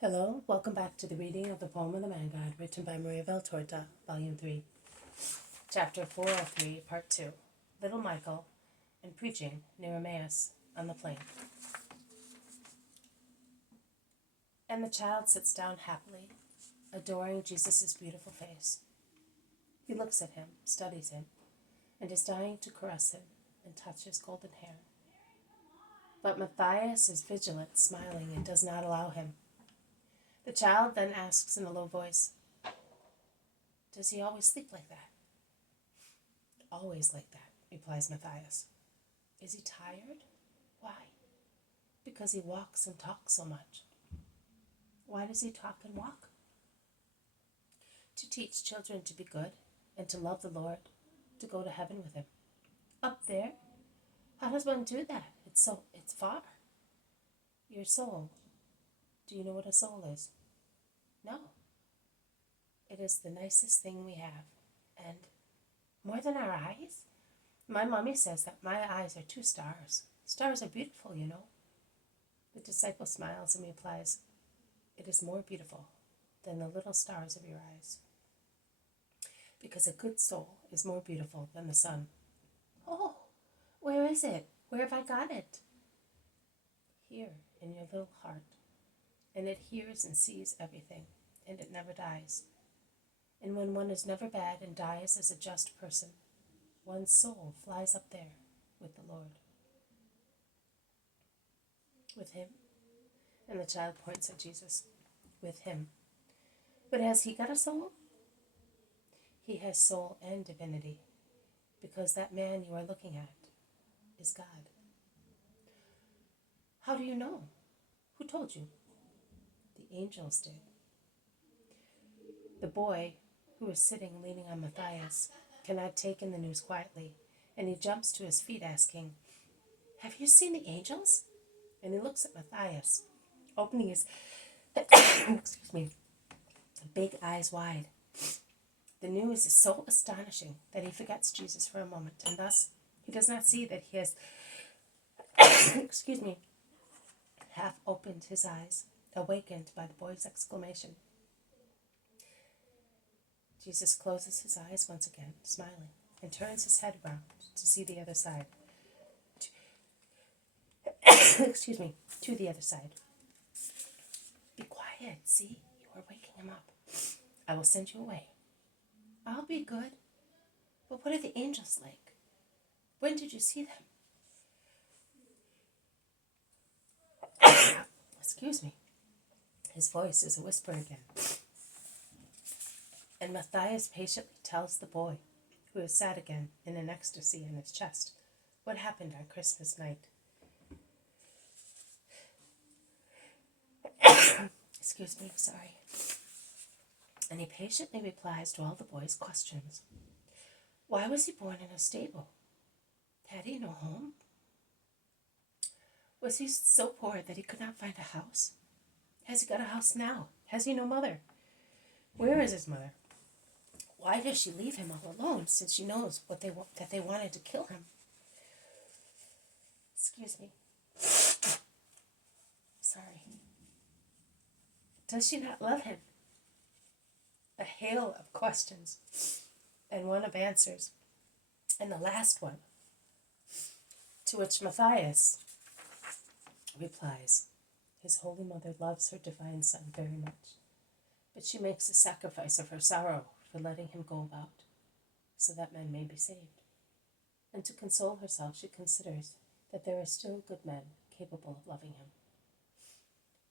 Hello, welcome back to the reading of the poem of the Man God, written by Maria Valtorta, Volume 3, Chapter 403, Part 2, Little Michael, and Preaching near Emmaus on the plain. And the child sits down happily, adoring Jesus' beautiful face. He looks at him, studies him, and is dying to caress him and touch his golden hair. But Matthias is vigilant, smiling, and does not allow him. The child then asks in a low voice, "Does he always sleep like that?" "Always like that," replies Matthias. "Is he tired?" "Why?" "Because he walks and talks so much." "Why does he talk and walk?" "To teach children to be good and to love the Lord, to go to heaven with him." "Up there? How does one do that? It's far." "Your soul. Do you know what a soul is?" "No." "It is the nicest thing we have. And more than our eyes? My mommy says that my eyes are two stars. Stars are beautiful, you know." The disciple smiles and replies, "It is more beautiful than the little stars of your eyes, because a good soul is more beautiful than the sun." "Oh, where is it? Where have I got it?" "Here, in your little heart. And it hears and sees everything, and it never dies. And when one is never bad and dies as a just person, one's soul flies up there with the Lord." "With him?" And the child points at Jesus. "With him. But has he got a soul?" "He has soul and divinity, because that man you are looking at is God." "How do you know? Who told you?" "The angels did." The boy, who is sitting leaning on Matthias, cannot take in the news quietly, and he jumps to his feet asking, "Have you seen the angels?" And he looks at Matthias, opening his big eyes wide. The news is so astonishing that he forgets Jesus for a moment, and thus he does not see that he has half opened his eyes, awakened by the boy's exclamation. Jesus closes his eyes once again, smiling, and turns his head around to see the other side. To the other side. "Be quiet, see, you are waking him up. I will send you away." "I'll be good. But what are the angels like? When did you see them?" His voice is a whisper again. And Matthias patiently tells the boy, who is sat again in an ecstasy in his chest, what happened on Christmas night. And he patiently replies to all the boy's questions. Why was he born in a stable? Had he no home? Was he so poor that he could not find a house? Has he got a house now? Has he no mother? Where is his mother? Why does she leave him all alone, since she knows that they wanted to kill him? Sorry. Does she not love him? A hail of questions, and one of answers, and the last one, to which Matthias replies, his holy mother loves her divine son very much, but she makes a sacrifice of her sorrow for letting him go about, so that men may be saved. And to console herself, she considers that there are still good men capable of loving him.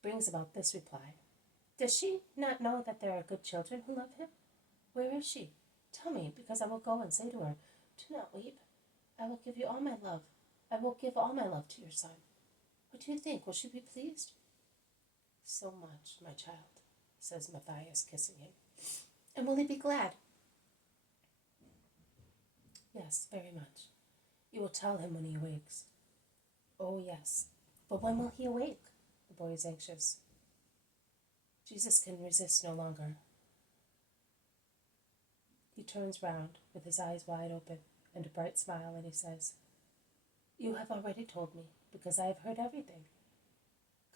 Brings about this reply. Does she not know that there are good children who love him? Where is she? Tell me, because I will go and say to her, do not weep. I will give you all my love. I will give all my love to your son. What do you think? Will she be pleased? So much, my child, says Matthias, kissing him. And will he be glad? Yes, very much. You will tell him when he awakes. Oh, yes. But when will he awake? The boy is anxious. Jesus can resist no longer. He turns round with his eyes wide open and a bright smile, and he says, You have already told me, because I have heard everything.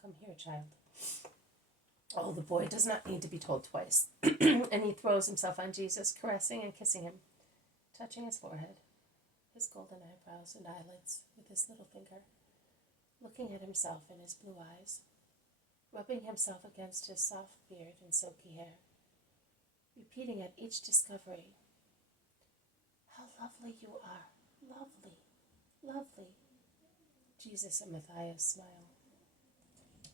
Come here, child. Oh, the boy does not need to be told twice. And he throws himself on Jesus, caressing and kissing him, touching his forehead, his golden eyebrows and eyelids with his little finger, looking at himself in his blue eyes, rubbing himself against his soft beard and silky hair, repeating at each discovery, "How lovely you are, lovely, lovely." Jesus and Matthias smile.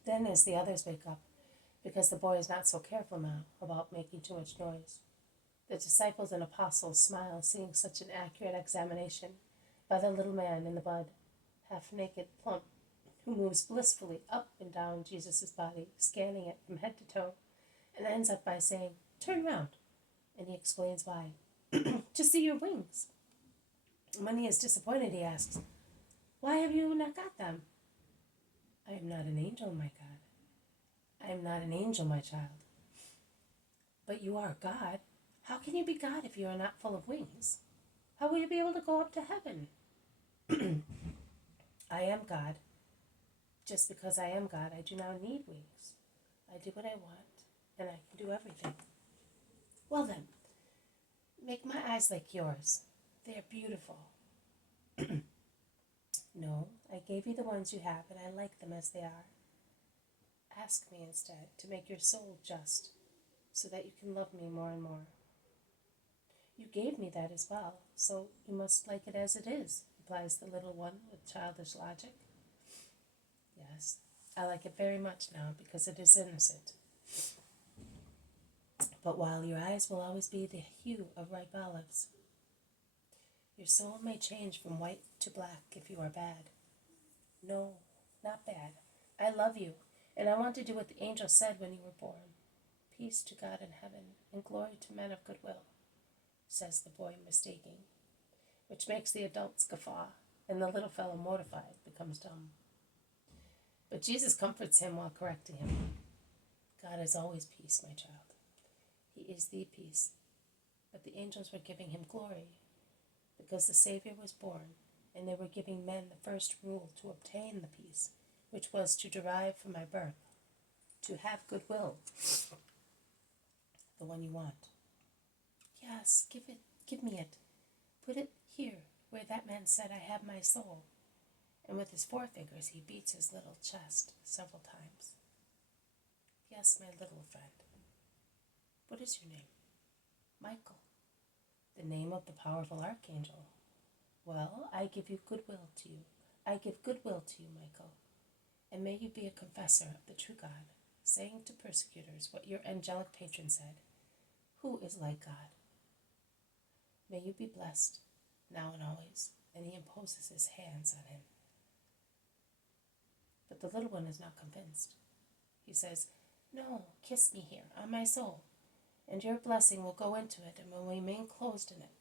Then, as the others wake up, because the boy is not so careful now about making too much noise, the disciples and apostles smile, seeing such an accurate examination by the little man in the bud, half-naked, plump, who moves blissfully up and down Jesus' body, scanning it from head to toe, and ends up by saying, "Turn round," and he explains why. "To see your wings." And when he is disappointed, he asks, "Why have you not got them?" "I am not an angel, my God. I am not an angel, my child." "But you are God. How can you be God if you are not full of wings? How will you be able to go up to heaven?" "I am God. Just because I am God, I do not need wings. I do what I want, and I can do everything." "Well then, make my eyes like yours. They are beautiful." "No, I gave you the ones you have, and I like them as they are. Ask me instead to make your soul just, so that you can love me more and more." "You gave me that as well, so you must like it as it is," replies the little one with childish logic. "Yes, I like it very much now because it is innocent. But while your eyes will always be the hue of ripe olives, your soul may change from white to black if you are bad." "No, not bad. I love you, and I want to do what the angel said when you were born. Peace to God in heaven, and glory to men of good will," says the boy, mistaking, which makes the adults guffaw, and the little fellow, mortified, becomes dumb. But Jesus comforts him while correcting him. "God is always peace, my child. He is the peace. But the angels were giving him glory, because the Savior was born, and they were giving men the first rule to obtain the peace, which was to derive from my birth, to have goodwill, the one you want." "Yes, give me it. Put it here, where that man said, 'I have my soul.'" And with his forefingers he beats his little chest several times. "Yes, my little friend. What is your name?" "Michael." "The name of the powerful archangel. Well, I give goodwill to you. I give goodwill to you, Michael. And may you be a confessor of the true God, saying to persecutors what your angelic patron said, 'Who is like God?' May you be blessed, now and always." And he imposes his hands on him. But the little one is not convinced. He says, "No, kiss me here, on my soul, and your blessing will go into it and will remain closed in it."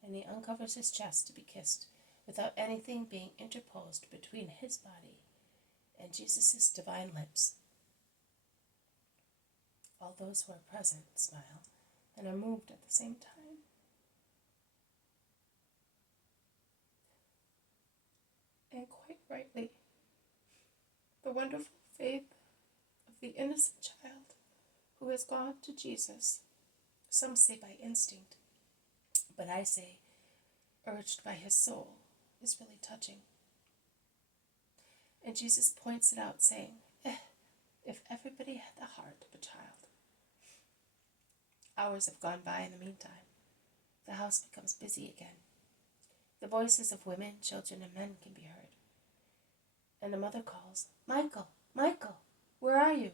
And he uncovers his chest to be kissed, without anything being interposed between his body and Jesus' divine lips. All those who are present smile and are moved at the same time. And quite rightly, the wonderful faith of the innocent child who has gone to Jesus, some say by instinct, but I say urged by his soul, is really touching. And Jesus points it out, saying, if everybody had the heart of a child." Hours have gone by in the meantime. The house becomes busy again. The voices of women, children, and men can be heard. And the mother calls, "Michael, Michael, where are you?"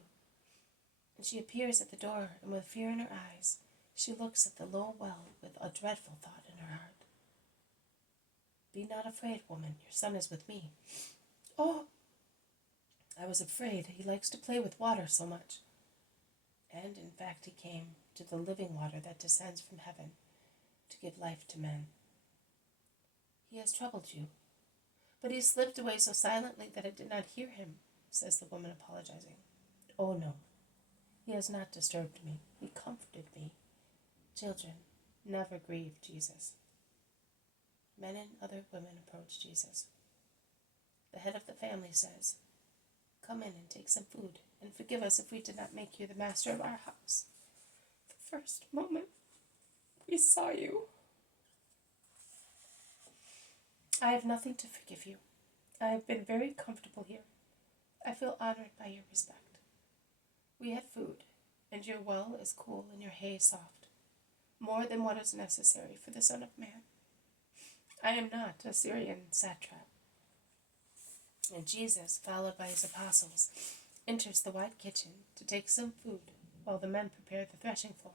And she appears at the door, and with fear in her eyes, she looks at the low well with a dreadful thought in her heart. "Be not afraid, woman, your son is with me." "Oh, I was afraid. He likes to play with water so much." And in fact he came to the living water that descends from heaven to give life to men. "He has troubled you, but he slipped away so silently that I did not hear him," says the woman, apologizing. "Oh no, he has not disturbed me. He comforted me. Children, never grieve Jesus." Men and other women approach Jesus. The head of the family says, come in and take some food, and forgive us if we did not make you the master of our house. The first moment we saw you. I have nothing to forgive you. I have been very comfortable here. I feel honored by your respect. We had food, and your well is cool and your hay soft, more than what is necessary for the Son of Man. I am not a Syrian satrap. And Jesus, followed by his apostles, enters the wide kitchen to take some food while the men prepare the threshing floor,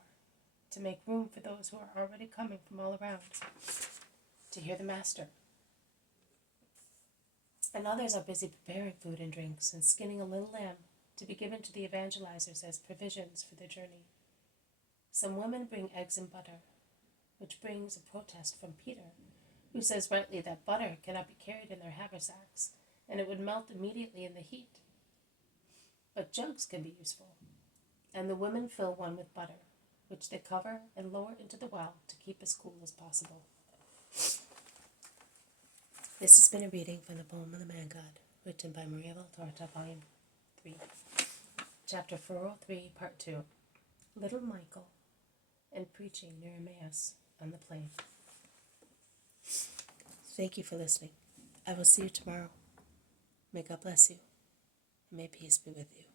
to make room for those who are already coming from all around to hear the Master. And others are busy preparing food and drinks and skinning a little lamb to be given to the evangelizers as provisions for their journey. Some women bring eggs and butter, which brings a protest from Peter, who says rightly that butter cannot be carried in their haversacks, and it would melt immediately in the heat. But jugs can be useful, and the women fill one with butter, which they cover and lower into the well to keep as cool as possible. This has been a reading from the poem of the Man God, written by Maria Valtorta, Volume 3, Chapter 403, Part 2, Little Michael and Preaching near Emmaus on the Plain. Thank you for listening. I will see you tomorrow. May God bless you, and may peace be with you.